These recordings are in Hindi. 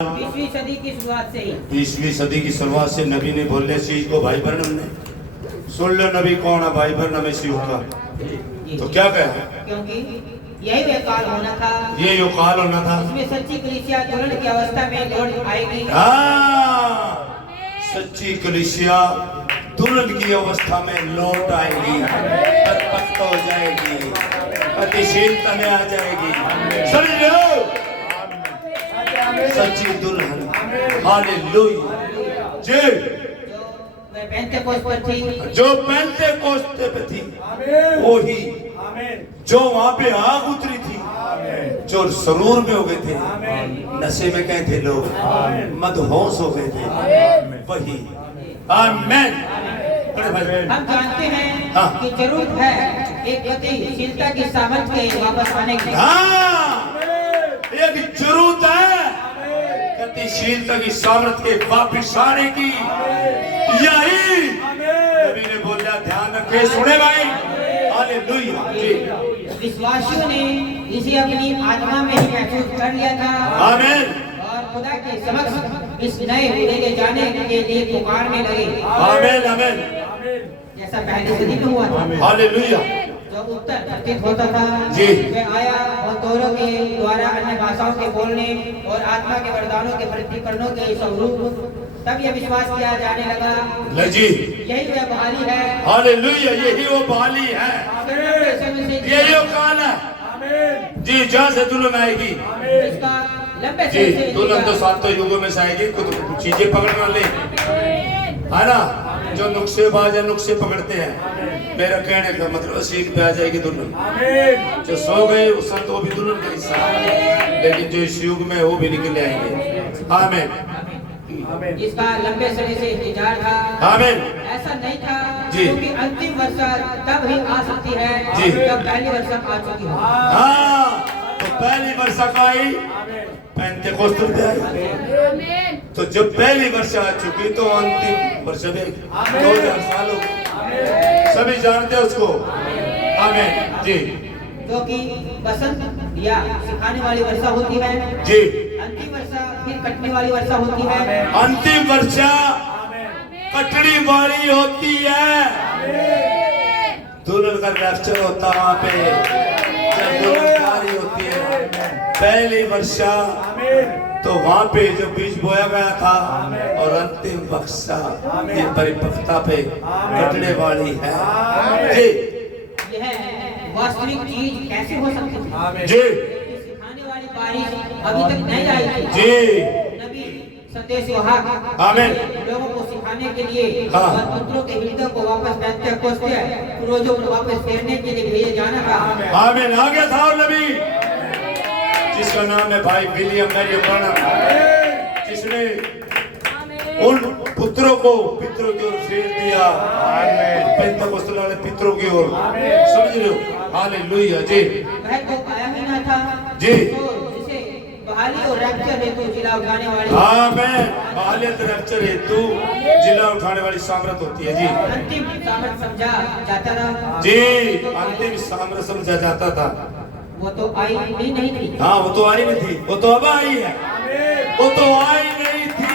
20वीं सदी की शुरुआत से ही 20वीं सदी की शुरुआत से नबी ने बोले चीज को भाई बहन ने सुन लो। नबी कौन है? भाई बहन में शिव का। तो क्या कहे? क्योंकि यही वे काल होना था, ये यो काल होना था इसमें सच्ची कलीसिया दुल्हन की अवस्था में लौट आएगी। हाँ, सच्ची कलीसिया दुल्हन की अवस्था में लौट आएगी, परिपक्व हो जाएगी, गतिशीलता में आ जाएगी। समझ लो, सच्ची दुल्हन। हालेलुया। जी, वे पेंतेकोस्त पर थी, जो पेंतेकोस्त पे थी वही जो वहां पे आग उतरी थी, जो सरूर में हो गए थे, नशे में गए थे लोग, मदहोश हो गए थे, वही। आमीन। हम जानते हैं हाँ। कि जरूरत है एक गतिशीलता की सामर्थ्य के वापस आने की। हाँ, एक जरूरत है गतिशीलता की सामर्थ्य के वापिस आने की। यही नबी ने बोला, ध्यान रखे, सुने भाई। हालेलुया। जी, विश्वासियों ने इसे अपनी आत्मा में ही महसूस कर लिया था। आमीन। और खुदा के समक्ष इस नए होने के जाने के लिए पुकारने लगे। आमीन। आमीन। जैसा पहली सदी में हुआ था। हालेलुया। जो उत्तर प्रतीत होता था, जी। वे आया और तोरों के द्वारा अन्य भाषाओं के बोलने और आत्मा के वरदानों के प्रतिकरणों के स्वरूप, तब यह विश्वास किया जाने लगा। जी, यही वह बहाली है। हालेलुया। यही वो बहाली है, यही वो काल है। जी, जहाँ से दुल्हन आएगी। इसका लंबे जी, समय से दुल्हन तो सातों युगों में से आएगी। कुछ चीजें पकड़ना ले, है ना? जो नुक्सेबाज है, नुक्से पकड़ते हैं। मेरा कहने का मतलब सीट पे आ जाएगी दुल्हन। जो सो गए उस संत, वो भी दुल्हन का हिस्सा है, लेकिन जो इस युग में वो भी निकल आएंगे। आमीन। इसका लंबे समय से इंतजार था। आमीन। ऐसा नहीं था जी। क्योंकि अंतिम वर्षा तब ही आ सकती है जी। जब पहली वर्षा आ चुकी हो। हाँ, तो पहली वर्षा का आई, पेंतेकोस्त पे आई। तो जब पहली वर्षा आ चुकी तो अंतिम वर्षा में 2000 साल हो गए। सभी जानते हैं उसको। आमीन। जी, जो कि बसंत या सिखाने वाली वर्षा होती है। जी, अंतिम वर्षा फिर कटने वाली वर्षा होती है। अंतिम वर्षा कटड़ी वाली होती है। दुल्हन का रैप्चर होता है वहां पे, जब दुल्हन प्यारी होती है। पहली वर्षा तो वहां पे जो बीज बोया गया था, और अंतिम वर्षा ये परिपक्वता पे कटने वाली है। जी, यह वास्तविक चीज कैसे हो सकती है? जी, सिखाने वाली बारिश अभी तक नहीं आई थी। जी, नबी संदेश वाहक आमीन। लोगों को सिखाने के लिए हाँ। और पुत्रों के हृदय को वापस पेंतेकोस्त पूर्वजों को वापस फेरने के लिए भेजे जाना था। आमीन। आगे था वो नबी जिसका नाम है भाई विलियम मैरियम ब्रैनम, जिसने उन पुत्रों को पितरों की ओर फेर दिया, पेंतेकोस्त वाले पितरों की ओर। समझ रहे हो? हालेलुया। जी, वह तो आया ही ना था जी। तो जिसे बहाली और रैप्चर हेतु जिला उठाने वाली आमीन। बहालियत रैप्चर हेतु जिला उठाने वाली सामर्थ होती है। जी, अंतिम सामर्थ समझा जाता था। जी, अंतिम सामर्थ समझा जाता था। वो तो आई ही नहीं थी। हाँ, वो तो आई नहीं थी, वो तो अब आई है। वो तो आई नहीं थी।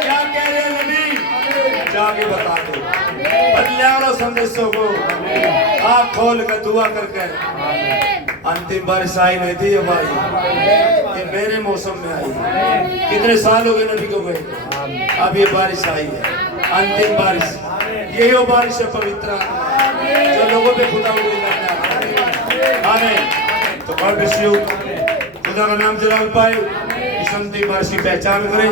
क्या कह रहे हैं नबी? जाके बता दो, बदलियारो संदेशों को आँख खोल कर दुआ करके। अंतिम बारिश आई नहीं थी, अब आई। ये मेरे मौसम में आई। कितने साल हो गए नबी को गए, अब ये बारिश आई है, अंतिम बारिश। यही वो बारिश है पवित्र, जो लोगों पे खुदा हुई करना। आमीन। तो गॉड ब्लेस यू। खुदा का नाम जलाल पाए, इस अंतिम बारिश की पहचान करें।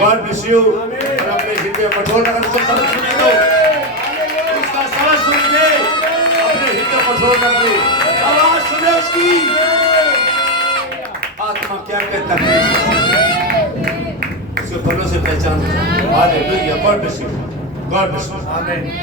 God bless you. और अपने हृदय कठोर रखकर उसको सबक सुने दो, उसका सबक सुन के अपने हृदय कठोर रख दो। आवाज सुने उसकी, आत्मा क्या कहता है, उसके फलों से पहचान। Hallelujah. God bless you. God bless you. आमीन।